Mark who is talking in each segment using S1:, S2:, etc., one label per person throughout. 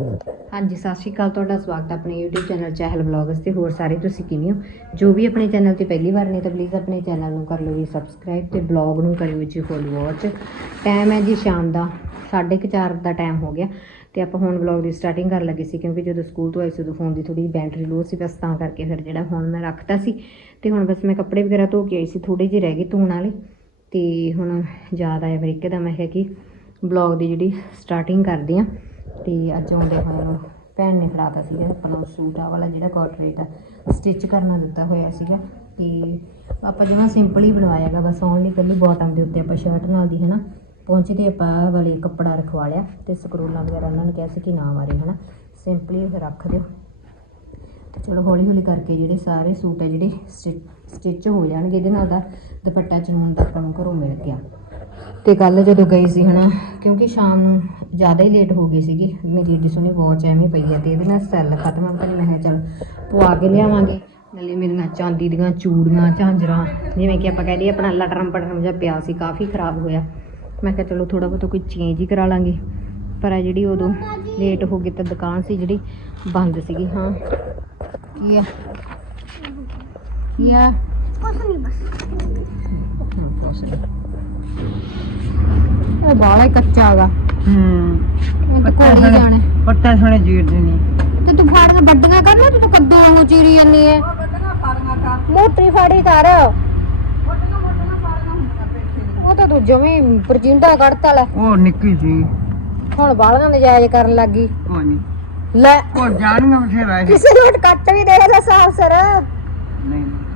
S1: ਹਾਂਜੀ, ਸਤਿ ਸ਼੍ਰੀ ਅਕਾਲ। ਤੁਹਾਡਾ ਸਵਾਗਤ ਹੈ ਆਪਣੇ YouTube ਚੈਨਲ ਚਹਿਲ ਵਲੌਗਸ ਤੇ। ਹੋਰ ਸਾਰੇ ਤੁਸੀਂ ਕਿਵੇਂ ਹੋ? ਜੋ ਵੀ ਆਪਣੇ ਚੈਨਲ ਤੇ ਪਹਿਲੀ ਵਾਰ ਨੇ ਤਾਂ ਪਲੀਜ਼ ਆਪਣੇ ਚੈਨਲ ਨੂੰ ਕਰ ਲਓ ਜੀ ਸਬਸਕ੍ਰਾਈਬ ਤੇ ਬਲੌਗ ਨੂੰ ਕਰਿਓ ਜੀ ਫੁੱਲ ਵਾਚ ਟਾਈਮ ਹੈ ਜੀ ਸ਼ਾਮ ਦਾ 4:30 ਦਾ ਟਾਈਮ ਹੋ ਗਿਆ ਤੇ ਆਪਾਂ ਹੁਣ ਵਲੌਗ ਦੀ ਸਟਾਰਟਿੰਗ ਕਰਨ ਲੱਗੇ ਸੀ ਕਿਉਂਕਿ ਜਦੋਂ ਸਕੂਲ ਤੋਂ ਆਈ ਸੀ ਉਦੋਂ ਫੋਨ ਦੀ ਥੋੜੀ ਬੈਟਰੀ ਲੋ ਸੀ ਬਸ ਤਾਂ ਕਰਕੇ ਫਿਰ ਜਿਹੜਾ ਹੁਣ ਮੈਂ ਰੱਖਤਾ ਸੀ ਤੇ ਹੁਣ ਬਸ ਮੈਂ ਕੱਪੜੇ ਵਗੈਰਾ ਧੋ ਕੇ ਆਈ ਸੀ ਥੋੜੇ ਜਿਹੇ ਰਹਿ ਗਏ ਧੋਣ ਵਾਲੇ ਤੇ ਹੁਣ ਯਾਦ ਆਇਆ ਫਿਰ ਇੱਕਦਮ ਮੈਂ ਕਿਹਾ ਕਿ ਬਲੌਗ ਦੀ ਜਿਹੜੀ ਸਟਾਰਟਿੰਗ ਕਰਦੇ ਆ ਤੇ ਅੱਜ ਆਉਂਦੇ ਹੋਏ ਨੂੰ ਭੈਣ ਨੇ ਫੜਾਤਾ ਸੀਗਾ, ਆਪਣਾ ਉਹ ਸੂਟ ਆ ਵਾਲਾ ਜਿਹੜਾ ਕਾਟਰੇਟ ਦਾ ਸਟਿਚ ਕਰਨਾ ਦਿੱਤਾ ਹੋਇਆ ਸੀਗਾ ਤੇ ਆਪਾਂ ਜਿਵੇਂ ਸਿੰਪਲ ਹੀ ਬਣਵਾਇਆਗਾ ਬਸ ਓਨਲੀ ਕੱਲੀ ਬਾਟਮ ਦੇ ਉੱਤੇ ਆਪਾਂ ਸ਼ਰਟ ਨਾਲ ਦੀ, ਹਨਾ, ਪਹੁੰਚੇ ਤੇ ਆਪਾਂ ਵਾਲੇ ਕੱਪੜਾ ਰਖਵਾ ਲਿਆ ਤੇ ਸਕਰੋਲਾਂ ਵਗੈਰਾ ਉਹਨਾਂ ਨੇ ਕਿਹਾ ਸੀ ਕਿ ਨਾ ਮਾਰੇ, ਹਨਾ ਸਿੰਪਲੀ ਰੱਖ ਦਿਓ। ਤੇ ਚਲੋ ਹੌਲੀ ਹੌਲੀ ਕਰਕੇ ਜਿਹੜੇ ਸਾਰੇ ਸੂਟ ਆ ਜਿਹੜੇ ਸਟਿਚ ਹੋ ਜਾਣਗੇ, ਇਹਦੇ ਨਾਲ ਦਾ ਦੁਪੱਟਾ ਚਨੂਨ ਦਾ ਆਪਾਂ ਨੂੰ ਘਰੋਂ ਮਿਲ ਗਿਆ। ਤੇ ਕੱਲ ਜਦੋਂ ਗਈ ਸੀ ਹਨਾ ਕਿਉਂਕਿ ਸ਼ਾਮ ਨੂੰ ਜ਼ਿਆਦਾ ਹੀ ਲੇਟ ਹੋ ਗਈ ਸੀਗੀ ਮੇਰੀ ਏਡੀ ਸੋਹਣੀ ਵਾਚ ਐਵੇਂ ਪਈ ਆ ਤੇ ਇਹਦੇ ਨਾਲ ਸੈੱਲ ਖਤਮ ਆ ਨਹੀਂ ਮੈਂ ਚੱਲ ਪਵਾ ਕੇ ਲਿਆਵਾਂਗੇ। ਨਾਲੇ ਮੇਰੀਆਂ ਚਾਂਦੀ ਦੀਆਂ ਚੂੜੀਆਂ ਝਾਂਜਰਾਂ ਜਿਵੇਂ ਕਿ ਆਪਾਂ ਕਹਿ ਦਈਏ ਆਪਣਾ ਲਟਰਮ ਪਟਰਮ ਜਿਹਾ ਪਿਆ ਸੀ ਕਾਫੀ ਖਰਾਬ ਹੋਇਆ। ਮੈਂ ਕਿਹਾ ਚਲੋ ਥੋੜਾ ਬਹੁਤ ਕੋਈ ਚੇਂਜ ਹੀ ਕਰਾ ਲਾਂਗੇ। ਪਰ ਆ ਜਿਹੜੀ ਉਦੋਂ ਲੇਟ ਹੋ ਗਈ ਤਾਂ ਦੁਕਾਨ ਸੀ ਜਿਹੜੀ ਬੰਦ ਸੀਗੀ ਹਾਂ। ਕੀ ਆ? ਕੀ ਆ?
S2: ਕੁਛ ਨਹੀਂ ਬਸ।
S1: ਹਾਂ, ਕੁਛ ਨੀ। ਇਹ ਬਾਲਾ ਹੀ ਕੱਚਾ ਹੈਗਾ
S3: ਹੂੰ।
S1: ਇਹ ਤਾਂ ਕੋਲ ਹੀ ਜਾਣਾ।
S3: ਪੱਤਾ ਸਣੇ ਜੀੜ ਦੇਣੀ
S1: ਤੇ ਤੂੰ ਫਾੜ ਕੇ ਵੱਡੀਆਂ ਕਰ ਲੈ ਤੂੰ ਕੱਦੂ ਵਾਂਗੂ ਚੀਰੀ ਜਾਂਦੀ ਐ। ਮੋਟੀ ਫਾੜੀ ਕਰ। ਉਹ ਤਾਂ ਤੂੰ ਜਮੇ ਪ੍ਰਚਿੰਦਾ ਕੱਢਤਾ ਲੈ।
S3: ਉਹ ਨਿੱਕੀ ਸੀ।
S1: ਹੁਣ ਬਾਲੀਆਂ ਨਜਾਇਜ਼ ਕਰਨ ਲੱਗੀ।
S3: ਕੋਈ ਨਹੀਂ
S1: ਲੈ।
S3: ਉਹ ਜਾਣੀਆਂ ਬਥੇਰਾ ਇਹ।
S1: ਕਿਸੇ ਨੂੰ ਕੱਟ ਵੀ ਦੇ ਲੈ ਸਾਫ਼ ਸਰ।
S3: ਨਹੀਂ ਨਹੀਂ।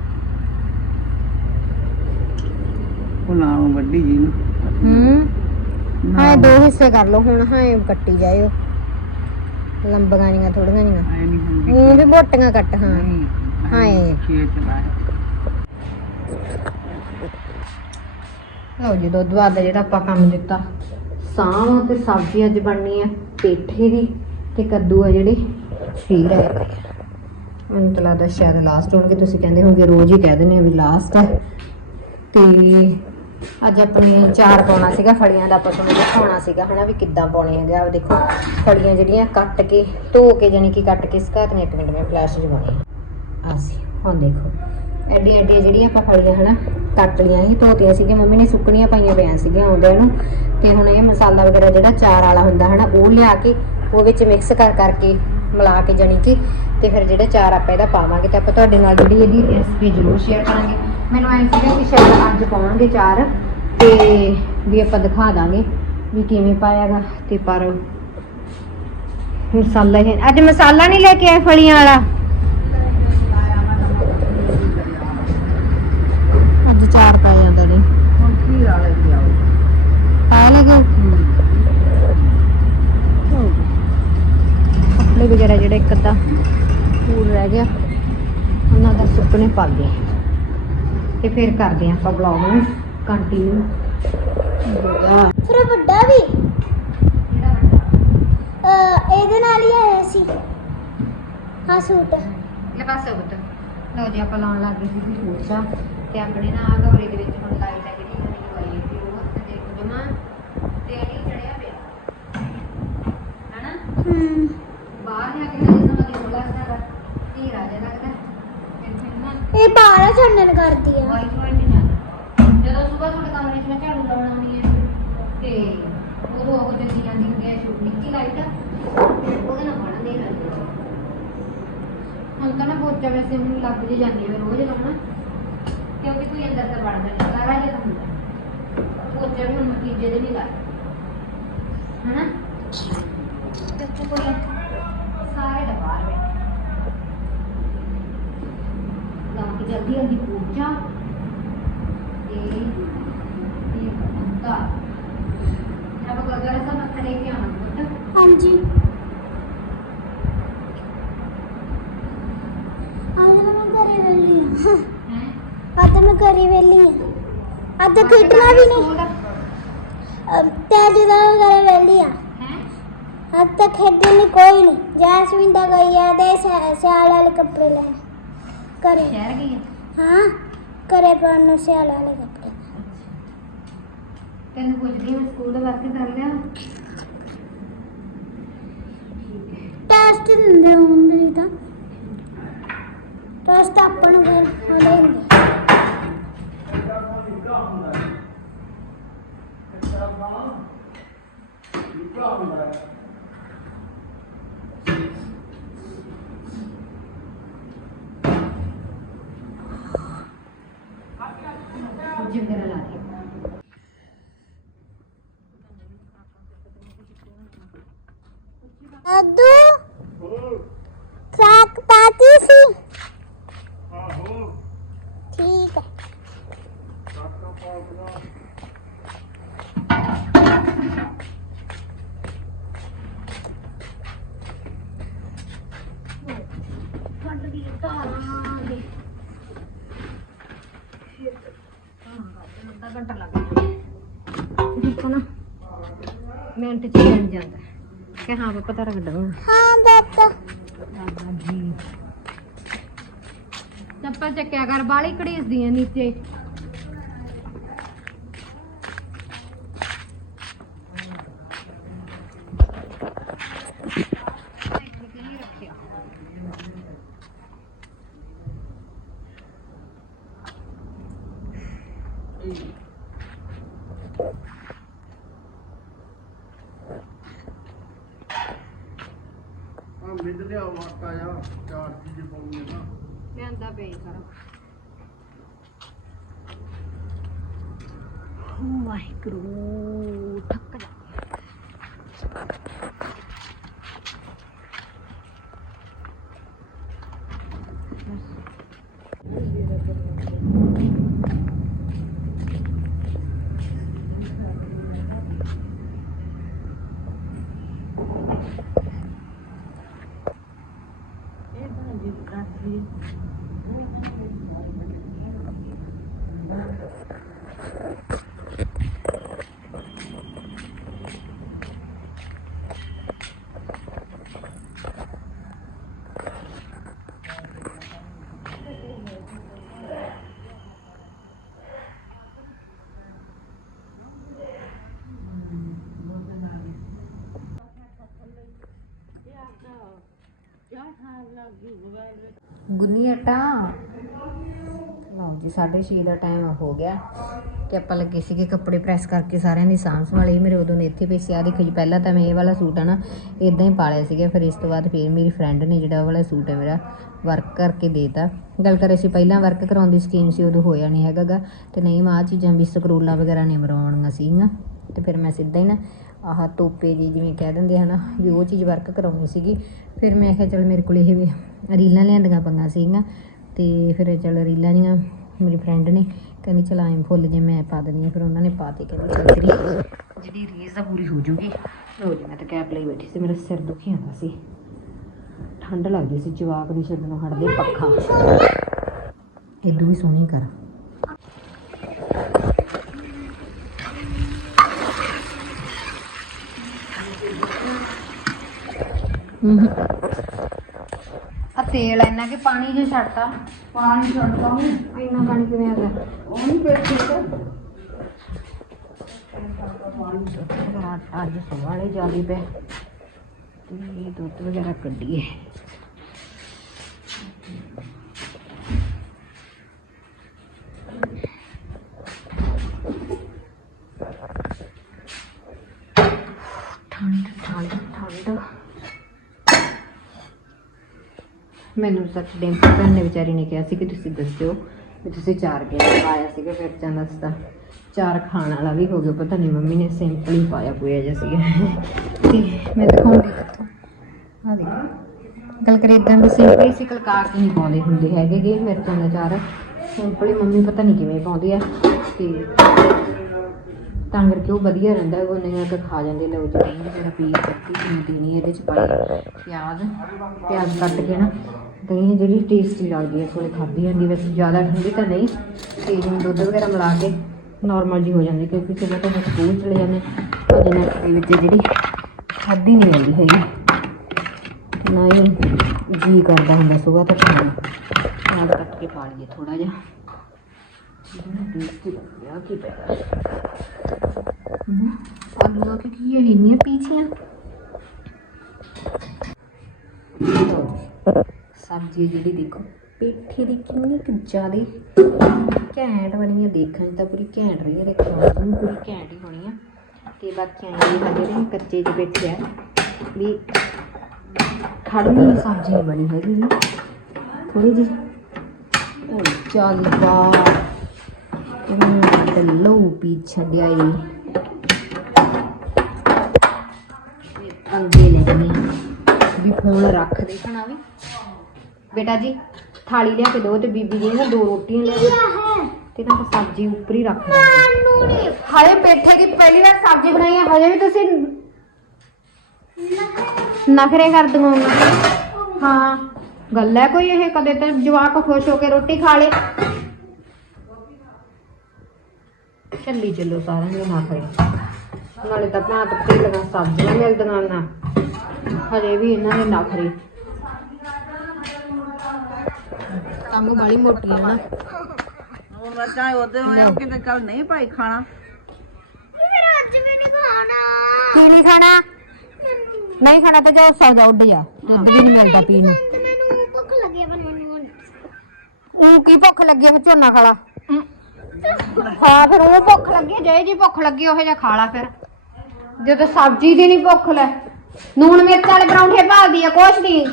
S3: ਉਹ ਨਾਲੋਂ ਵੱਡੀ ਜੀ ਨੂੰ।
S1: ਹੂੰ। ਹਾਂ ਦੋ ਹਿੱਸੇ ਕਰ ਲਓ ਹੁਣ ਹਾਂ ਕੱਟੀ ਜਾਇਓ। ਲੰਬੀਆਂ ਜੀਆਂ ਥੋੜੀਆਂ ਜੀਆਂ।
S3: ਆਏ ਨਹੀਂ ਹੁੰਦੀ
S1: ਉਹ ਵੀ ਮੋਟੀਆਂ ਕੱਟ ਹਾਂ। ਲਓ ਜੀ ਦੁੱਧ ਦਾ ਜਿਹੜਾ ਆਪਾਂ ਕੰਮ ਦਿੱਤਾ। ਸਾਂਹ ਤੇ ਸਬਜ਼ੀ ਅੱਜ ਬਣਨੀ ਹੈ ਪੇਠੇ ਦੀ ਤੇ ਕੱਦੂ ਆ ਜਿਹੜੇ। ਮੈਨੂੰ ਤਾਂ ਲੱਗਦਾ ਸ਼ਾਇਦ ਲਾਸਟ ਹੋਣਗੇ। ਤੁਸੀਂ ਕਹਿੰਦੇ ਹੋਗੇ ਰੋਜ਼ ਹੀ ਕਹਿ ਦਿੰਦੇ ਆ ਵੀ ਲਾਸਟ ਹੈ ਤੇ ਅੱਜ ਆਪਣੇ ਚਾਰ ਪਾਉਣਾ ਸੀਗਾ, ਫਲੀਆਂ ਦਾ ਆਪਾਂ ਤੁਹਾਨੂੰ ਦਿਖਾਉਣਾ ਸੀਗਾ, ਹਨਾ ਵੀ ਕਿੱਦਾਂ ਪਾਉਣੇ ਹੈਗੇ ਆ ਦੇਖੋ, ਫਲੀਆਂ ਜਿਹੜੀਆਂ ਕੱਟ ਕੇ, ਧੋ ਕੇ ਜਾਨੀ ਕਿ ਕੱਟ ਕੇ ਸੁਕਾਤੀਆਂ ਇੱਕ ਮਿੰਟ ਮੈਂ ਫਲੈਸ਼ ਜਵਾਉਣੀ ਆ ਸੀ, ਹੁਣ ਦੇਖੋ। ਐਡੀਆਂ ਐਡੀਆਂ ਜਿਹੜੀਆਂ ਆਪਾਂ ਫਲੀਆਂ, ਹਨਾ, ਕੱਟ ਲਈਆਂ ਸੀ, ਧੋਤੀਆਂ ਸੀਗੀਆਂ, ਮੰਮੀ ਨੇ ਸੁੱਕਣੀਆਂ ਪਾਈਆਂ ਪਈਆਂ ਸੀਗੀਆਂ ਆਉਂਦੇ ਨੂੰ। ਤੇ ਹੁਣ ਇਹ ਮਸਾਲਾ ਵਗੈਰਾ ਜਿਹੜਾ ਚਾਰ ਵਾਲਾ ਹੁੰਦਾ, ਹਨਾ, ਉਹ ਲਿਆ ਕੇ, ਉਹ ਵਿੱਚ ਮਿਕਸ ਕਰ ਕਰਕੇ ਮਿਲਾ ਕੇ ਜਾਣੀ ਕਿ, ਤੇ ਫਿਰ ਜਿਹੜਾ ਚਾਰ ਆਪਾਂ ਇਹਦਾ ਪਾਵਾਂਗੇ, ਤੇ ਆਪਾਂ ਤੁਹਾਡੇ ਨਾਲ ਜਿਹੜੀ ਇਹਦੀ ਰੈਸਪੀ ਜ਼ਰੂਰ ਸ਼ੇਅਰ ਕਰਾਂਗੇ। ਮੈਨੂੰ ਐਂ ਸੀਗਾ ਕਿ ਸ਼ਾਇਦ ਅੱਜ ਪਾਉਣਗੇ ਚਾਰ ਤੇ ਵੀ ਆਪਾਂ ਦਿਖਾ ਦਾਂਗੇ ਵੀ ਕਿਵੇਂ ਪਾਇਆਗਾ ਤੇ ਪਰ ਮਸਾਲਾ ਹੀ ਅੱਜ ਮਸਾਲਾ ਨਹੀਂ ਲੈ ਕੇ ਆਏ ਫਲੀਆਂ ਵਾਲਾ। ਅੱਜ ਚਾਰ ਪੈ ਜਾਂਦੇ ਨੇ।
S3: ਹੁਣ ਕੀ ਵਾਲੇ ਕੀ ਆਓ
S1: ਪਾ ਲਗੇ ਕੱਪੜੇ ਵਗੈਰਾ ਜਿਹੜੇ ਇੱਕ ਅੱਧਾ ਪੂਰ ਰਹਿ ਗਿਆ ਉਹਨਾਂ ਦਾ ਸੁੱਕਣੇ ਪਾ ਗਏ ਤੇ ਫਿਰ ਕਰਦੇ ਆਪਾਂ ਬਲੌਗ ਨੂੰ ਕੰਟੀਨਿਊ
S2: ਫਿਰ ਵੱਡਾ ਵੀ। ਅਹ, ਇਹਦੇ ਨਾਲ ਹੀ ਆਇਆ ਸੀ। ਹਾਂ ਸੂਟ।
S1: ਲੈ ਪਾਸੇ ਬੁੱਤ ਲਓ ਜੀ ਆਪਾਂ ਲਾਉਣ ਲੱਗ ਗਏ ਸੀ ਸੂਚਾ ਤੇ ਆਪਣੇ ਨਾ ਆ ਗੌਰੀ ਦੇ ਵਿੱਚ ਹੁਣ ਲਾਈਟ ਹੈ ਜਿਹੜੀ ਨਵੀਂ ਲਵਾਈ ਹੈ ਉਹ ਤੇ ਦੇਖੋ ਜਮਾ ਤੇ ਨਹੀਂ ਚੜਿਆ ਪਿਆ। ਹਨਾ?
S2: ਹੂੰ।
S1: ਬਾਹਰ ਜਾ ਕੇ ਹਜੇ ਸਮਾਂ ਦੇ ਲੱਗਦਾ ਗਾ ਧੀਰਾ ਜਿਹਾ ਲੱਗਦਾ ਫਿਰ ਫਿਰ ਨਾ
S2: ਇਹ ਬਾਹਰ ਛੱਡਣ ਕਰਦੀ ਆ।
S1: ਵਾਈਟ ਵਾਈਟ ਨਹੀਂ ਜਾਂਦਾ ਜਦੋਂ ਸਵੇਰ ਤੁਹਾਡੇ ਕਮਰੇ 'ਚ ਮੈਂ ਝਾੜੂ ਲਾਉਣ ਆਉਂਦੀ ਹੈ ਤੇ ਉਦੋਂ ਉਹ ਚੱਲੀ ਜਾਂਦੀ ਹੁੰਦੀ ਹੈ ਛੋਟੀ ਨਿੱਕੀ ਲਾਈਟ ਉਹਦੇ ਨਾਲ ਬੜਾ ਨਹੀਂ ਲੱਗਦਾ ਹੁਣ ਤਾਂ ਨਾ ਪੋਚਾ ਵੈਸੇ ਮੈਨੂੰ ਲੱਗ ਜੇ ਜਾਂਦੀ ਹੈ ਰੋਜ਼ ਲਾਉਣਾ। ਕਿਉਂਕਿ ਕੋਈ ਅੰਦਰ ਤਾਂ ਵੜਦਾ ਨਹੀਂ, ਸਾਰਾ ਜਿਹਾ ਤਾਂ ਹੁੰਦਾ। ਪੋਚਾ ਵੀ ਹੁਣ ਮੈਂ ਤੀਜੇ ਦਿਨ ਹੀ ਲਾ ਹਨਾ? ਤੇ ਕੋਈ ਸਾਰੇ ਦਾ ਬਾਹਰ ਬੈਠੇ ਲਾ ਕੇ ਜਲਦੀ ਜਲਦੀ ਪੋਚਾ ਤੇ ਇਹ ਕੁੱਤਾ ਰੱਬ ਸਾਹਿਬ ਮੱਥਾ ਟੇਕ ਕੇ ਆਉਣਾ ਪੁੱਤ।
S2: ਹਾਂਜੀ। ਅੱਜ ਮੈਂ ਘਰੇ ਵੇਲੀ ਆ
S1: ਹੈ?
S2: ਅੱਜ ਮੈਂ ਘਰੇ ਵੇਲੀ ਆ ਅੱਜ ਖੇਡਣਾ ਵੀ ਨਹੀਂ। ਤੇ ਜਦੋਂ ਘਰੇ ਵੇਲੀ ਆ
S1: ਹੈ?
S2: ਖੇਡਣ ਲਈ ਕੋਈ ਨਹੀਂ। ਜੈਸਮੀਨ ਤਾਂ ਗਈ ਆ ਦੇ ਸਿਆ- ਸਿਆਲ ਵਾਲੇ ਕੱਪੜੇ ਲੈਣ। ਘਰੇ।
S1: ਸ਼ਹਿਰ ਗਈ ਹੈ
S2: ਹਾਂ ਘਰੇ ਪਾਉਣ ਨੂੰ ਸਿਆਲ ਵਾਲੇ ਕੱਪੜੇ।
S1: ਤੈਨੂੰ ਪੁੱਛਦੀ ਹਾਂ ਸਕੂਲ ਦਾ ਵਰਕ ਕਰ ਲਿਆ? ਠੀਕ ਹੈ
S2: ਟੈਸਟ ਦਿੰਦੇ ਹੁੰਦੇ ਤਾਂ। ਟੈਸਟ ਆਪਾਂ ਨੂੰ ਫਿਰ ਉਹਦੇ ਹੁੰਦੇ?
S1: ਕੁਝ ਵਗੈਰਾ ਲਾ ਕੇ।
S2: ਅੱਦੂ ਟਰੱਕ ਪਾਤੀ ਸੀ
S3: ਆਹੋ
S2: ਠੀਕ ਹੈ
S1: ਅੱਧਾ ਘੰਟਾ ਲੱਗ ਜਾਂਦਾ। ਦੇਖੋ ਨਾ ਮਿੰਟ ਚ ਹੀ ਬਣ ਜਾਂਦਾ। ਕਿ ਹਾਂ ਪਾਪਾ ਤਾਰਾ ਕੱਢਣਾ
S2: ਹਾਂ ਬੱਤਾ
S1: ਜੀ। ਚੱਪਲ ਚੱਕਿਆ ਕਰ ਬਾਲੀ ਘੜੀਸਦੀ ਆ ਨੀਚੇ।
S3: ਆ ਆਟਾ ਜਾ ਚਾਰ ਚੀਜ਼ ਪਾਉਣੀ ਨਾ
S1: ਲਿਆਂਦਾ ਪਈ ਸਾਰਾ। ਵਾਹਿਗੁਰੂ ਠੱਕ ਜਾ 嗯。ਜੀ 6:30 ਦਾ ਟਾਈਮ ਹੋ ਗਿਆ ਤੇ ਆਪਾਂ ਲੱਗੇ ਸੀਗੇ ਕੱਪੜੇ ਪ੍ਰੈਸ ਕਰਕੇ ਸਾਰਿਆਂ ਦੀ ਸਾਂਭ ਸੰਭਾਲ। ਇਹ ਮੇਰੇ ਉਦੋਂ ਨੇ ਇੱਥੇ ਪਈ ਸੀ ਆ, ਦੇਖੋ ਜੀ, ਪਹਿਲਾਂ ਤਾਂ ਮੈਂ ਇਹ ਵਾਲਾ ਸੂਟ ਆ ਨਾ ਇਦਾਂ ਹੀ ਪਾਲਿਆ ਸੀਗਾ। ਫਿਰ ਇਸ ਤੋਂ ਬਾਅਦ ਫਿਰ ਮੇਰੀ ਫਰੈਂਡ ਨੇ ਜਿਹੜਾ ਉਹ ਵਾਲਾ ਸੂਟ ਹੈ ਮੇਰਾ ਵਰਕ ਕਰਕੇ ਦੇਤਾ। ਗੱਲ ਕਰੇ ਸੀ, ਪਹਿਲਾਂ ਵਰਕ ਕਰਾਉਣ ਦੀ ਸਕੀਮ ਸੀ, ਉਦੋਂ ਹੋਇਆ ਨਹੀਂ ਹੈਗਾਗਾ ਤੇ ਨਹੀਂ, ਮੈਂ ਆਹ ਚੀਜ਼ਾਂ ਵੀ ਸਕਰੋਲਾਂ ਵਗੈਰਾ ਨੇ ਮਰਵਾਉਣੀਆਂ ਸੀਗੀਆਂ। ਤੇ ਫਿਰ ਮੈਂ ਸਿੱਧਾ ਹੀ ਨਾ ਆਹ ਤੋਪੇ ਜੀ ਜਿਵੇਂ ਕਹਿ ਦਿੰਦੇ ਹਨਾ, ਵੀ ਉਹ ਚੀਜ਼ ਵਰਕ ਕਰਾਉਣੀ ਸੀਗੀ। ਫਿਰ ਮੈਂ ਕਿਹਾ, ਚਲ ਮੇਰੇ ਕੋਲ ਇਹ ਵੀ ਰੀਲਾਂ ਲਿਆਂਦੀਆਂ ਪੰਗਾ ਸੀਗੀਆਂ। ਤੇ ਫਿਰ ਚਲ ਰੀਲਾਂ ਦੀਆਂ ਮੇਰੀ ਫਰੈਂਡ ਨੇ ਕਹਿੰਦੀ, ਚਲ ਐਂ ਫੁੱਲ ਜੇ ਮੈਂ ਪਾ ਦਿੰਦੀ ਹਾਂ। ਫਿਰ ਉਹਨਾਂ ਨੇ ਪਾਤੇ ਕਹਿੰਦੀ, ਚੱਲ ਤੇਰੀ ਜਿਹੜੀ ਰੀਜ਼ ਆ ਪੂਰੀ ਹੋ ਜੂਗੀ ਲੋ ਜੀ, ਮੈਂ ਤਾਂ ਕੈਪ ਲਈ ਬੈਠੀ ਸੀ, ਮੇਰਾ ਸਿਰ ਦੁਖੀ ਆਉਂਦਾ ਸੀ। ਠੰਡ ਲੱਗਦੀ ਸੀ, ਜਵਾਕ ਨਹੀਂ ਛੱਡਣੋਂ ਹਟਦੇ ਪੱਖਾ। ਇਦੋਂ ਵੀ ਸੋਹਣੀ ਕਰ। ਆ ਤੇਲ ਇੰਨਾ ਕਿ ਪਾਣੀ ਜੇ ਛੱਡਤਾ।
S3: ਪਾਣੀ ਛੱਡਦਾ ਹੂੰ
S1: ਇੰਨਾ ਪਾਣੀ ਕਿਵੇਂ ਆ ਗਿਆ?
S3: ਉਹਨੂੰ ਪੇਟੀ ਤੇ
S1: ਅੱਜ ਸਵਾਲੇ ਜਾਲੀ ਪਏ। ਤੇ ਇਹ ਦੁੱਧ ਵਗੈਰਾ ਕੱਢੀਏ ਠੰਡ ਠੰਡ ਠੰਡ ਮੈਨੂੰ ਸੱਚ ਡੈਂਪਲ ਭੈਣ ਨੇ ਵਿਚਾਰੀ ਨੇ ਕਿਹਾ ਸੀ ਕਿ ਤੁਸੀਂ ਦੱਸਿਓ ਵੀ ਤੁਸੀਂ ਚਾਰ ਕਿਹੜਾ ਪਾਇਆ ਸੀਗਾ, ਫਿਰ ਜਾਂ ਦੱਸਦਾ ਚਾਰ ਖਾਣ ਵਾਲਾ ਵੀ ਹੋ ਗਿਆ, ਪਤਾ ਨਹੀਂ ਮੰਮੀ ਨੇ ਸਿੰਪਲ ਹੀ ਪਾਇਆ ਪੂਆ ਜਿਹਾ ਸੀਗਾ। ਤੇ ਮੈਂ ਦਿਖਾਉਂਦੀ ਤੁਹਾਨੂੰ। ਆ ਦੇਖੋ। ਗੱਲ ਕਰੇ ਇਦਾਂ ਵੀ ਸਿੰਪਲ ਸੀ, ਕਲਕਾਰ ਕੇ ਨਹੀਂ ਪਾਉਂਦੇ ਹੁੰਦੇ ਹੈਗੇ ਗੇ ਮਿਰਚਾਂ ਦਾ ਚਾਰ ਸਿੰਪਲ ਹੀ ਮੰਮੀ ਪਤਾ ਨਹੀਂ ਕਿਵੇਂ ਪਾਉਂਦੀ ਆ। ਤੇ ਤਾਂ ਕਰਕੇ ਉਹ ਵਧੀਆ ਰਹਿੰਦਾ, ਉਹ ਨਹੀਂ ਆ ਕੇ ਖਾ ਜਾਂਦੇ ਲਓ ਜਿਹੜੀ ਮੇਰਾ ਪੀਸ ਕੱਟੀ ਕਿੰਨੀ ਦੇਣੀ ਇਹਦੇ ਚ ਪਾਈ, ਪਿਆਜ਼ ਪਿਆਜ਼ ਕੱਟ ਕੇ ਨਾ, ਦਹੀਂ ਜਿਹੜੀ ਟੇਸਟੀ ਲੱਗਦੀ ਹੈ ਥੋੜੀ ਖਾਧੀ ਜਾਂਦੀ, ਵੈਸੇ ਜ਼ਿਆਦਾ ਠੰਡੀ ਤਾਂ ਨਹੀਂ, ਤੇ ਜਿਵੇਂ ਦੁੱਧ ਵਗੈਰਾ ਮਿਲਾ ਕੇ ਨਾਰਮਲ ਜੀ ਹੋ ਜਾਂਦੀ, ਕਿਉਂਕਿ ਜਦੋਂ ਤਾਂ ਸਕੂਲ ਚਲੇ ਜਾਂਦੇ ਉਹਦੇ ਨਾਲ ਦੇ ਵਿੱਚ ਜਿਹੜੀ ਖਾਧੀ ਨਹੀਂ ਜਾਂਦੀ ਹੈਗੀ, ਨਾ ਹੀ ਜੀ ਕਰਦਾ ਹੁੰਦਾ ਸੁਬਾਹ ਤਾਂ ਖਾਣ ਨਾਲ ਕੱਟ ਕੇ ਪਾ ਲਈਏ ਥੋੜਾ ਜਿਹਾ। ਟੇਸਟੀ ਕਿ ਕੀ ਹੈ ਇੰਨੀਆਂ ਪੀਛੀਆਂ ਸਬਜ਼ੀ ਜਿਹੜੀ ਦੇਖੋ ਪੇਠੀ ਦੀ ਕਿੰਨੀ ਕੁ ਜ਼ਿਆਦੇ ਘੈਂਟ ਬਣੀ ਹੈ ਦੇਖਣ 'ਚ ਤਾਂ ਪੂਰੀ ਘੈਂਟ ਰਹੀ ਹੈ। ਦੇਖੋ ਵੀ ਪੂਰੀ ਘੈਂਟ ਹੀ ਹੋਣੀ ਆ ਤੇ ਬਾਕੀ ਐਂ ਹਜੇ ਨੇ ਕੱਚੇ ਜਿਹੇ। ਬੈਠੇ ਆ ਵੀ ਖੜਨੀ ਸਬਜ਼ੀ ਬਣੀ ਹੈਗੀ ਵੀ ਥੋੜੀ ਜੀ ਚੱਲ ਬਾ ਤੇ ਲਓ ਪੀ ਛੱਡਿਆ ਈ। ਇਹ ਪੰਗੇ ਵੀ ਫੋਨ ਰੱਖ ਦੇ। ਖਣਾ ਬੇਟਾ ਜੀ, ਥਾਲੀ ਲਿਆ ਕੇ ਦਿਓ ਤੇ ਬੀਬੀ ਜੀ ਨੇ ਦੋ ਰੋਟੀਆਂ ਲਿਆ ਦਿਓ ਤੇ ਨਾ ਸਬਜ਼ੀ ਉੱਪਰ ਹੀ ਰੱਖ ਦਿਓ। ਹਾਏ, ਪੇਠੇ ਦੀ ਪਹਿਲੀ ਵਾਰ ਸਬਜ਼ੀ ਬਣਾਈ ਹੈ ਹਜੇ ਵੀ ਤੁਸੀਂ ਨਖਰੇ ਕਰ ਦਵਾਂਗਾ ਹਾਂ, ਗੱਲ ਹੈ ਕੋਈ ਇਹ? ਕਦੇ ਤਾਂ ਜਵਾਕ ਖੁਸ਼ ਹੋ ਕੇ ਰੋਟੀ ਖਾ ਲੇ। ਚੱਲੀ ਚੱਲੋ ਸਾਰਿਆਂ ਦੇ ਨਖਰੇ ਨਾਲੇ ਤਾਂ ਭਾਂਤ ਤੇ ਲਗਾ ਸਬਜ਼ੀਆਂ ਮਿਲਦੀਆਂ ਨਾ ਹਜੇ ਵੀ ਇਹਨਾਂ ਦੇ ਨਖਰੇ ਕੰਮ ਵਾਲੀ ਮੋਟੀ ਹੈ ਨਾ।
S4: ਹੁਣ ਮੈਂ ਚਾਹੇ ਉਹਦੇ ਹੋਇਆ ਕਿਤੇ ਕੱਲ ਨਹੀਂ ਭਾਈ ਖਾਣਾ।
S2: ਫਿਰ ਅੱਜ ਵੀ ਨਹੀਂ ਖਾਣਾ।
S1: ਕੀ ਨਹੀਂ ਖਾਣਾ? ਨਹੀਂ ਖਾਣਾ ਤਾਂ ਜਾਓ ਸੌ ਜਾ ਉੱਡ ਜਾ ਦੁੱਧ ਵੀ ਨਹੀਂ ਮਿਲਦਾ ਪੀਣ ਨੂੰ।
S2: ਮੈਨੂੰ ਭੁੱਖ ਲੱਗੀ ਹੈ ਪਰ ਮੈਨੂੰ ਹੁਣ
S1: ਉਹ ਕੀ ਭੁੱਖ ਲੱਗੀ ਹੈ ਝੋਨਾ ਖਾਲਾ। ਹਾਂ, ਫਿਰ ਉਹ ਭੁੱਖ ਲੱਗੀ ਜੇ ਜੀ ਭੁੱਖ ਲੱਗੀ ਉਹ ਜਿਹਾ ਖਾਲਾ ਫਿਰ। ਜਦੋਂ ਸਬਜ਼ੀ ਦੀ ਨਹੀਂ ਭੁੱਖ ਲੈ। ਨੂਣ ਮਿਰਚ ਵਾਲੇ ਪਰੌਂਠੇ ਭਾਲਦੀ ਆ, ਕੁਛ ਨਹੀਂ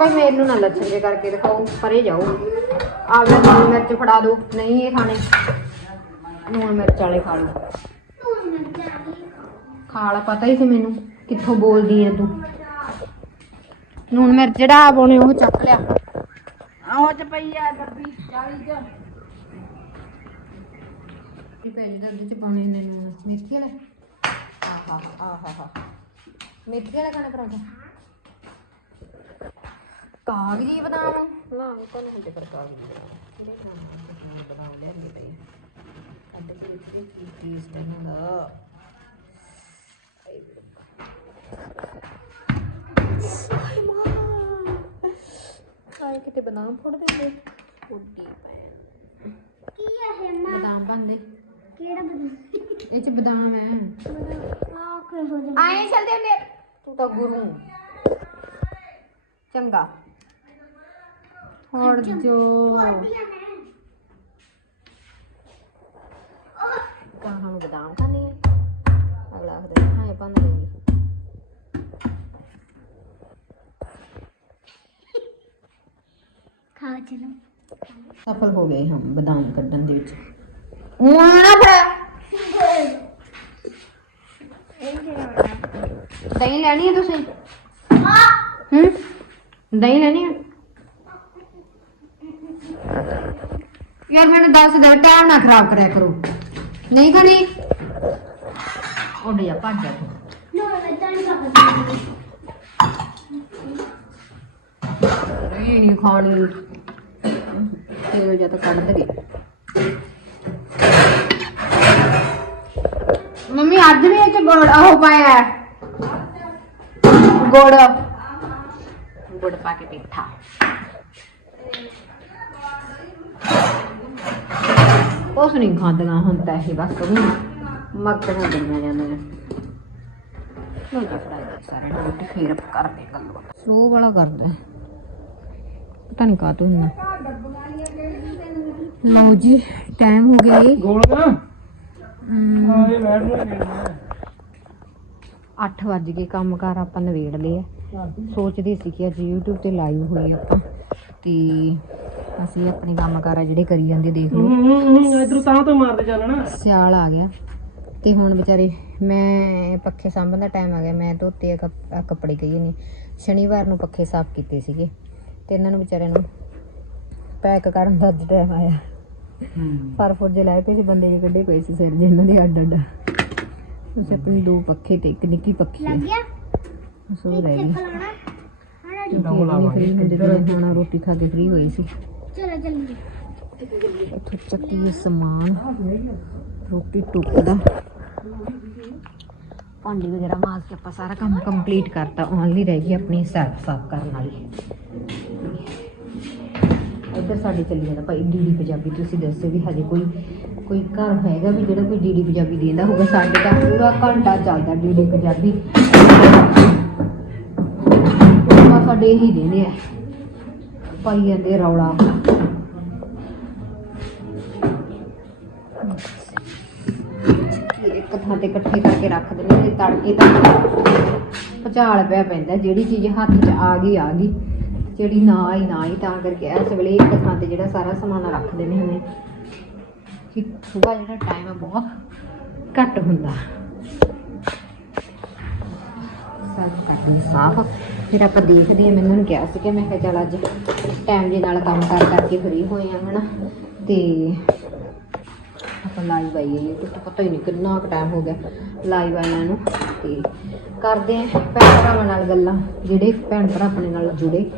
S1: ਬਸ ਮੈਨੂੰ ਨਾ ਲੱਛਣ ਜੇ ਕਰਕੇ ਦਿਖਾਓ, ਪਰੇ ਜਾਓ। ਆਪਦਾ ਨੂਣ ਮਿਰਚ ਫੜਾ ਦਿਓ ਨਹੀਂ ਇਹ ਖਾਣੇ। ਨੂਣ ਮਿਰਚ ਵਾਲੇ ਖਾ ਲਓ। ਖਾ ਲਾ, ਪਤਾ ਹੀ ਸੀ ਮੈਨੂੰ ਕਿੱਥੋਂ ਬੋਲਦੀ ਐ ਤੂੰ। ਨੂਣ ਮਿਰਚ ਜਿਹੜਾ ਪਾਉਣੇ ਉਹ ਚੱਕ ਲਿਆ।
S4: ਆਹੋ ਚ ਪਈ ਆ ਡੱਬੀ 40 ਚ।
S1: ਕੀ ਪੈ ਜਿਹਦਾ ਉਹਦੇ ਚ ਪਾਉਣੇ ਨੇ ਨੂਣ ਮੇਥੀ ਵਾਲੇ? ਆਹਾ ਆਹਾ ਹਾ ਮੇਥੀ ਵਾਲਾ ਖਾਣਾ ਪਰਾਂਠਾ? ਕਾਗਜੀ ਬਦਾਮ? ਨਾ ਉਹ ਤਾਂ ਨਹੀਂ ਹੁੰਦੇ ਪਰ ਕਾਗਜੀ ਬਦਾਮ। ਕਿਹੜੇ ਖਾਣਾ ਬਦਾਮ ਲਿਆਂਦੇ ਪਏ ਅੱਡੇ ਦੇ ਵਿੱਚ ਕੀ ਚੀਜ਼ ਦਾ? ਦਾ ਹਾਏ ਕਿਤੇ ਬਦਾਮ ਫੋੜ ਦੇ ਉੱਡੀ ਪੈਣ
S2: ਕੀ ਹੈ ਇਹ ਮਾਂ
S1: ਬਦਾਮ ਪਾਉਂਦੇ
S2: ਕਿਹੜਾ ਬਦਲ
S1: ਇਹ ਚ ਬਦਾਮ ਹੈ
S2: ਆ ਕੇ ਹੋ ਜਾ
S1: ਆਏ ਚਲਦੇ ਹੁੰਦੇ ਤੂੰ ਤਾਂ ਗੁਰੂ। ਚੰਗਾ। ਹੋਰ ਜੋ। ਕਹਾਂ ਨੂੰ। ਬਦਾਮ ਖਾਣੇ ਅਗਲਾ ਆਖਦਾ ਹਾਂ ਇਹ ਸਫਲ ਹੋ ਗਏ ਹਮ ਬਦਾਮ ਕੱਢਣ ਦੇ ਵਿੱਚ। ਮਾਣਾ ਫੜਾ। ਦਹੀਂ ਲੈਣੀ ਹੈ ਤੁਸੀਂ? ਹੂੰ? ਦਹੀਂ ਲੈਣੀ ਹੈ ਯਾਰ ਮੈਨੂੰ ਦੱਸ ਦੇ ਟਾਈਮ ਨਾ ਖਰਾਬ ਕਰਿਆ ਕਰੋ। ਨਹੀਂ ਖਾਣੀ ਜਾ ਭੱਜ ਜਾ ਤੂੰ।
S2: ਨੋ ਮੈਂ ਤਾਂ ਨਹੀਂ
S1: ਖਾਣੀ ਤੇਲ ਜਾਂ ਤਾਂ ਕੱਢ ਦੇ ਮੰਮੀ ਅੱਜ ਵੀ ਇਹ ਚ ਗੁੜ ਉਹ ਪਾਇਆ। ਗੁੜ। ਗੁੜ ਪਾ ਕੇ ਪੀਠਾ। ਉਸ ਨਹੀਂ ਖਾਂਦੀਆਂ ਹੁਣ ਤਾਂ ਇਹ ਬਸ ਉਹ। ਮੱਕੜਾਂ ਦਈਆਂ ਜਾਂਦੀਆਂ। ਲੋ ਜਾ ਫਰਾਈ ਸਾਰੇ ਨੂੰ ਰੋਟੀ ਫੇਰ ਕਰਦੇ ਗੱਲ ਸਲੋ ਵਾਲਾ ਕਰਦਾ। ਪਤਾ ਨਹੀਂ ਕਾਹ ਤੋਂ ਇੰਨਾ। ਲਓ ਜੀ ਟਾਈਮ ਹੋ ਗਿਆ ਏ
S3: ਗੋਲ ਨਾ ਹਾਂ ਇਹ ਬੈਠ ਲੈ
S1: ਅੱਠ ਵੱਜ ਗਏ ਕੰਮਕਾਰ ਆਪਾਂ ਨਵੇੜ ਲਏ ਸੋਚਦੇ ਸੀ ਕਿ ਅੱਜ YouTube ਤੇ ਲਾਈਵ ਹੋਈ ਆਪਾਂ ਤੇ ਅਸੀਂ ਆਪਣੇ ਕੰਮਕਾਰ ਆ ਜਿਹੜੇ ਕਰੀ ਜਾਂਦੇ ਦੇਖ ਲਓ।
S3: ਇਧਰ ਤਾਂ ਤੋਂ ਮਾਰਦੇ ਚੱਲਣਾ
S1: ਸਿਆਲ ਆ ਗਿਆ। ਤੇ ਹੁਣ ਵਿਚਾਰੇ ਮੈਂ ਪੱਖੇ ਸਾਂਭਣ ਦਾ ਟਾਈਮ ਆ ਗਿਆ ਮੈਂ ਧੋਤੇ ਕੱਪੜੇ ਕਹੀਏ ਨਹੀਂ ਸ਼ਨੀਵਾਰ ਨੂੰ ਪੱਖੇ ਸਾਫ਼ ਕੀਤੇ ਸੀਗੇ ਤੇ ਇਹਨਾਂ ਨੂੰ ਵਿਚਾਰਿਆਂ ਨੂੰ ਪੈਕ ਕਰਨ ਦਾ ਅੱਜ ਟਾਈਮ ਆਇਆ। ਫਰਫੁਰ ਜੇ ਲਾਏ ਪਏ ਸੀ ਬੰਦੇ ਜਿਹੇ ਕੱਢੇ ਪਏ ਸੀ ਸਿਰ ਜਿਹੇ ਇਹਨਾਂ ਦੇ ਅੱਡ ਅੱਡ। ਉਸ ਆਪਣੇ ਦੋ ਪੱਖੇ ਤੇ ਇੱਕ ਨਿੱਕੀ ਪੱਖੀ
S2: ਲੱਗ ਗਿਆ
S1: ਸੋ ਰਹਿ ਗਈ ਫ੍ਰੀ ਹੁਣ ਰੋਟੀ ਖਾ ਕੇ ਫ੍ਰੀ ਹੋਈ ਸੀ।
S2: ਚਲੋ ਜਲਦੀ
S1: ਇੱਥੋਂ ਚੱਕੀਏ ਸਮਾਨ। ਰੋਟੀ ਟੁੱਕਦਾ ਭਾਂਡੀ ਵਗੈਰਾ ਮਾਸ ਕੇ ਆਪਾਂ ਸਾਰਾ ਕੰਮ ਕੰਪਲੀਟ ਕਰਤਾ। ਓਨਲੀ ਰਹਿ ਗਈ ਆਪਣੀ ਸੈਲਫ ਸਾਫ਼ ਕਰਨ ਵਾਲੀ। ਇੱਧਰ ਸਾਡੀ ਚੱਲੀ ਜਾਂਦਾ। ਭਾਈ ਡੀਡੀ ਪੰਜਾਬੀ, ਤੁਸੀਂ ਦੱਸੋ ਵੀ ਹਜੇ ਕੋਈ ਕੋਈ ਘਰ ਹੈਗਾ ਵੀ ਜਿਹੜਾ ਕੋਈ ਡੀਡੀ ਪੰਜਾਬੀ ਦੇਂਦਾ ਹੋਊਗਾ? ਸਾਡੇ ਤਾਂ ਪੂਰਾ ਘੰਟਾ ਚੱਲਦਾ ਡੀਡੀ ਪੰਜਾਬੀ। ਆ ਸਾਡੇ ਇਹੀ ਦੇਨੇ ਆ। ਪਾਈ ਜਾਂਦੇ ਰੌਲਾ। ਇੱਕ ਥਾਂ ਤੇ ਇਕੱਠੇ ਕਰਕੇ ਰੱਖ ਦਿੰਦੇ ਤੇ ਤੜਕੇ ਤਾਂ ਭਚਾਲ ਪਿਆ ਪੈਂਦਾ, ਜਿਹੜੀ ਚੀਜ਼ ਹੱਥ 'ਚ ਆ ਗਈ ਆ ਗਈ। ਜਿਹੜੀ ਨਾ ਆਈ ਨਾ ਆਈ, ਤਾਂ ਕਰਕੇ ਇਸ ਵੇਲੇ ਇੱਕ ਥਾਂ ਤੇ ਜਿਹੜਾ ਸਾਰਾ ਸਮਾਨ ਰੱਖ ਦਿੰਦੇ ਹੁੰਦੇ ਕਿ ਸੁਬਾਹ ਜਿਹੜਾ ਟਾਈਮ ਹੈ ਬਹੁਤ ਘੱਟ ਹੁੰਦਾ। ਸਾਜ ਕੱਟਣੀ ਸਾਫ਼ ਫਿਰ ਆਪਾਂ ਦੇਖਦੇ ਹਾਂ, ਮੈਨੂੰ ਉਹਨੇ ਕਿਹਾ ਸੀ ਕਿ ਮੈਂ ਕਿਹਾ ਚੱਲ ਅੱਜ ਟਾਈਮ ਦੇ ਨਾਲ ਕੰਮ ਕਰ ਕਰਕੇ ਫਰੀ ਹੋਏ ਆ, ਹਨਾ। ਤੇ ਆਪਾਂ ਲਾਈਵ ਆਈਏ YouTube ਤੇ ਪਤਾ ਹੀ ਨਹੀਂ ਕਿੰਨਾ ਕੁ ਟਾਈਮ ਹੋ ਗਿਆ ਲਾਈਵ ਆਇਆਂ ਨੂੰ। ਤੇ ਕਰਦੇ ਆਂ ਭੈਣ ਭਰਾਵਾਂ ਨਾਲ ਗੱਲਾਂ, ਜਿਹੜੇ ਭੈਣ ਭਰਾ ਆਪਣੇ ਨਾਲ ਜੁੜੇ।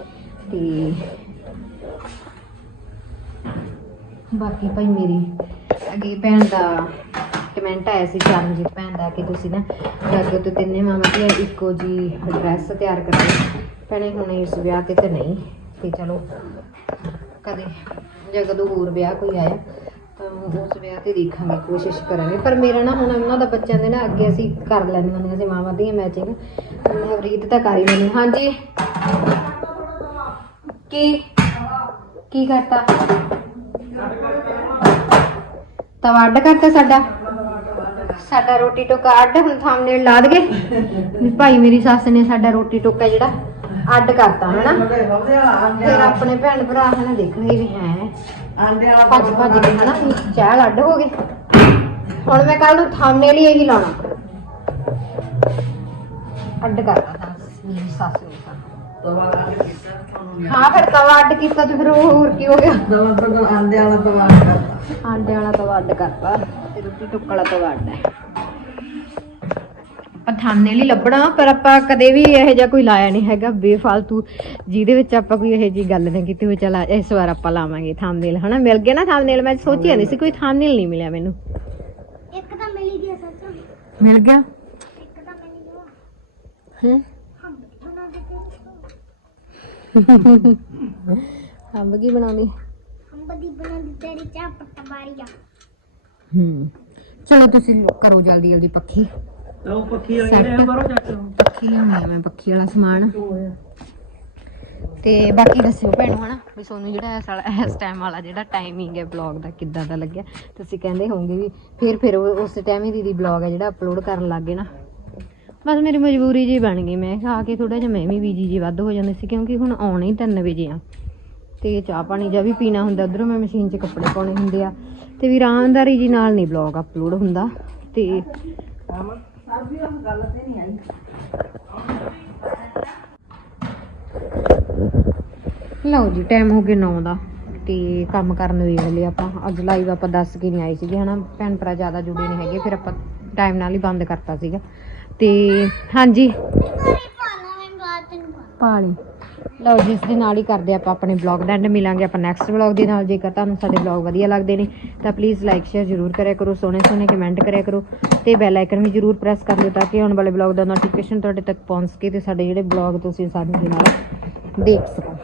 S1: ਤੇ ਬਾਕੀ ਭਾਈ ਮੇਰੀ ਅੱਗੇ ਭੈਣ ਦਾ ਕਮੈਂਟ ਆਇਆ ਸੀ, ਚਰਨਜੀਤ ਭੈਣ ਦਾ, ਕਿ ਤੁਸੀਂ ਨਾ ਜਾਗੋ ਤੇ ਤਿੰਨੇ ਮਾਮਾ ਧੀਆਂ ਇੱਕੋ ਜੀ ਡਰੈਸ ਤਿਆਰ ਕਰਾਈ ਭੈਣੇ, ਹੁਣ ਇਸ ਵਿਆਹ ਤੇ ਤਾਂ ਨਹੀਂ, ਤੇ ਚਲੋ, ਕਦੇ ਜਾਂ ਕਦੋਂ ਹੋਰ ਵਿਆਹ ਕੋਈ ਆਇਆ, ਤਾਂ ਉਸ ਵਿਆਹ ਤੇ ਦੇਖਾਂਗੇ, ਕੋਸ਼ਿਸ਼ ਕਰਾਂਗੇ। ਪਰ ਮੇਰਾ ਨਾ ਹੁਣ ਉਹਨਾਂ ਦਾ ਬੱਚਿਆਂ ਦੇ ਨਾ ਅੱਗੇ ਅਸੀਂ ਕਰ ਲੈਂਦੀਆਂ ਹੁੰਦੀਆਂ ਸੀ ਮਾਵਾਂ ਦੀਆਂ ਮੈਚਿੰਗ ਨਵਰੀਤ ਤਾਂ ਕਰ ਹੀ ਲੈਣੀ ਹਾਂਜੀ। ਕੀ? ਕੀ ਕਰਤਾ? ਤਵਾ ਅੱਡ ਕਰਤਾ ਸਾਡਾ। ਸਾਡਾ ਰੋਟੀ ਟੋਕਾ ਅੱਡ, ਹੁਣ ਥੰਬਨੇਲ ਲਾ ਦਗੇ ਵੀ ਭਾਈ ਮੇਰੀ ਸੱਸ ਨੇ ਸਾਡਾ ਰੋਟੀ ਟੋਕਾ ਜਿਹੜਾ ਅੱਡ ਕਰਤਾ, ਹਨਾ? ਫਿਰ ਆਪਣੇ ਭੈਣ ਭਰਾ ਹਨਾ ਦੇਖਣਗੇ ਵੀ ਹੈ।
S4: ਆਂਡੇ ਵਾਲਾ
S1: ਭੱਜ ਭੱਜ ਕੇ ਹਨਾ ਚਾਹ ਅੱਡ ਹੋ ਗਏ ਹੁਣ ਮੈਂ ਕੱਲ ਨੂੰ ਥੰਬਨੇਲ ਹੀ ਇਹੀ ਲਾਉਣਾ। ਅੱਡ ਕਰਤਾ ਮੇਰੀ ਸੱਸ ਨੇ।
S4: ਤਵਾ ਲਾ ਕੇ ਕੀਤਾ ਤੁਹਾਨੂੰ
S1: ਹਾਂ ਫਿਰ ਤਵਾ ਅੱਡ ਕੀਤਾ ਤੇ ਫਿਰ ਉਹ ਹੋਰ ਕੀ ਹੋ ਗਿਆ?
S4: ਦਵਾ ਤੋਂ ਆਂਡੇ ਵਾਲਾ ਤਵਾ ਕਰਤਾ।
S1: ਆਂਡੇ ਵਾਲਾ ਤਵਾ ਅੱਡ ਕਰਤਾ ਤੇ ਰੋਟੀ ਟੁੱਕ ਵਾਲਾ ਤਵਾ ਅੱਡ ਹੈ। ਆਪਾਂ ਥਾਨੇ ਲਈ ਲੱਭਣਾ ਪਰ ਆਪਾਂ ਕਦੇ ਵੀ ਇਹੋ ਜਿਹਾ ਕੋਈ ਲਾਇਆ ਨਹੀਂ ਹੈਗਾ ਬੇਫਾਲਤੂ ਜਿਹਦੇ ਵਿੱਚ ਆਪਾਂ ਕੋਈ ਇਹੋ ਜੀ ਗੱਲ ਨਾ ਕੀਤੀ ਹੋਈ ਚਲ ਇਸ ਵਾਰ ਆਪਾਂ ਲਾਵਾਂਗੇ ਥੰਬਨੇਲ ਹਨਾ? ਮਿਲ ਗਿਆ ਨਾ ਥੰਬਨੇਲ ਮੈਂ ਸੋਚਿਆ ਨਹੀਂ ਸੀ ਕੋਈ ਥੰਬਨੇਲ ਨਹੀਂ ਮਿਲਿਆ ਮੈਨੂੰ।
S2: ਇੱਕ ਤਾਂ ਮਿਲ ਹੀ ਗਿਆ ਸੱਚ।
S1: ਮਿਲ ਗਿਆ?
S2: ਇੱਕ ਤਾਂ ਮਿਲ ਗਿਆ।
S1: ਹੈ? ਅੰਬ ਕੀ ਬਣਾਉਂਦੀ?
S2: ਅੰਬ ਦੀ ਬਣਾ ਦੀ ਤੇਰੀ ਚਾਹ ਪੱਤਾ ਬਾਰੀਆ
S1: ਹੂੰ। ਚਲੋ ਤੁਸੀਂ ਕਰੋ ਜਲਦੀ ਜਲਦੀ ਪੱਖੀ।
S4: ਉਹ ਪੱਖੀ
S1: Set.
S4: ਬਾਰੋ ਚਾਚੋ
S1: ਪੱਖੀ ਲਿਆਉਣੀ ਆ ਮੈਂ ਪੱਖੀ ਵਾਲਾ ਸਮਾਨ। ਤੇ ਬਾਕੀ ਦੱਸਿਓ ਭੈਣੋ ਹਨਾ ਵੀ ਤੁਹਾਨੂੰ ਜਿਹੜਾ ਇਸ ਵਾਲਾ ਇਸ ਟਾਈਮ ਵਾਲਾ ਜਿਹੜਾ ਟਾਈਮਿੰਗ ਹੈ ਬਲੌਗ ਦਾ ਕਿੱਦਾਂ ਦਾ ਲੱਗਿਆ? ਤੁਸੀਂ ਕਹਿੰਦੇ ਹੋਵੋਗੇ ਵੀ ਫਿਰ ਫਿਰ ਉਸ ਟਾਈਮ ਹੀ ਦੀਦੀ ਬਲੌਗ ਹੈ ਜਿਹੜਾ ਅਪਲੋਡ ਕਰਨ ਲੱਗ ਗਏ ਨਾ। ਬਸ ਮੇਰੀ ਮਜਬੂਰੀ ਜੀ ਬਣ ਗਈ ਮੈਂ ਕਿਹਾ ਆ ਕੇ ਥੋੜਾ ਜਿਹਾ, ਮੈਂ ਵੀ ਬੀਜੀ ਜੀ ਵੱਧ ਹੋ ਜਾਂਦੇ ਸੀ ਕਿਉਂਕਿ ਹੁਣ ਆਉਣੇ ਹੀ 3 ਵਜੇ ਆ। ਤੇ ਚਾਹ ਪਾਣੀ ਜਾਂ ਵੀ ਪੀਣਾ ਹੁੰਦਾ, ਉਧਰੋਂ ਮੈਂ ਮਸ਼ੀਨ 'ਚ ਕੱਪੜੇ ਪਾਉਣੇ ਹੁੰਦੇ ਆ। ਤੇ ਵੀ ਆਰਾਮਦਾਰੀ ਜੀ ਨਾਲ ਨਹੀਂ ਬਲੌਗ ਅਪਲੋਡ ਹੁੰਦਾ, ਤੇ
S4: ਗੱਲ ਤੇ ਨਹੀਂ ਆਈ
S1: ਲਓ ਜੀ ਟਾਈਮ ਹੋ ਗਿਆ 9 ਦਾ, ਤੇ ਕੰਮ ਕਰਨ ਵੇਖ ਲਿਆ ਆਪਾਂ, ਅੱਜ ਲਾਈਵ ਆਪਾਂ ਦੱਸ ਕੇ ਨਹੀਂ ਆਏ ਸੀਗੇ, ਹਨਾ। ਭੈਣ ਭਰਾ ਜ਼ਿਆਦਾ ਜੁੜੇ ਨਹੀਂ ਹੈਗੇ, ਫਿਰ ਆਪਾਂ ਟਾਈਮ ਨਾਲ ਹੀ ਬੰਦ ਕਰਤਾ ਸੀਗਾ। ਤੇ ਹਾਂਜੀ।
S2: ਪਾਣੀ।
S1: ਲਓ ਜਿਸ ਦੇ ਨਾਲ ਹੀ ਕਰਦੇ ਆਪਾਂ ਆਪਣੇ ਬਲੌਗ ਦਾ ਐਂਡ ਮਿਲਾਂਗੇ ਆਪਾਂ ਨੈਕਸਟ ਬਲੌਗ ਦੇ ਨਾਲ। ਜੇਕਰ ਤੁਹਾਨੂੰ ਸਾਡੇ ਬਲੌਗ ਵਧੀਆ ਲੱਗਦੇ ਨੇ, ਤਾਂ ਪਲੀਜ਼ ਲਾਈਕ ਸ਼ੇਅਰ ਜ਼ਰੂਰ ਕਰਿਆ ਕਰੋ, ਸੋਹਣੇ ਸੋਹਣੇ ਕਮੈਂਟ ਕਰਿਆ ਕਰੋ ਤੇ ਬੈਲ ਆਈਕਨ ਵੀ ਜ਼ਰੂਰ ਪ੍ਰੈਸ ਕਰ ਲਿਓ ਤਾਂ ਕਿ ਆਉਣ ਵਾਲੇ ਬਲੌਗ ਦਾ ਨੋਟੀਫਿਕੇਸ਼ਨ ਤੁਹਾਡੇ ਤੱਕ ਪਹੁੰਚ ਸਕੇ ਤੇ ਸਾਡੇ ਜਿਹੜੇ ਬਲੌਗ ਤੁਸੀਂ ਆਸਾਨੀ ਨਾਲ ਦੇਖ ਸਕੋ।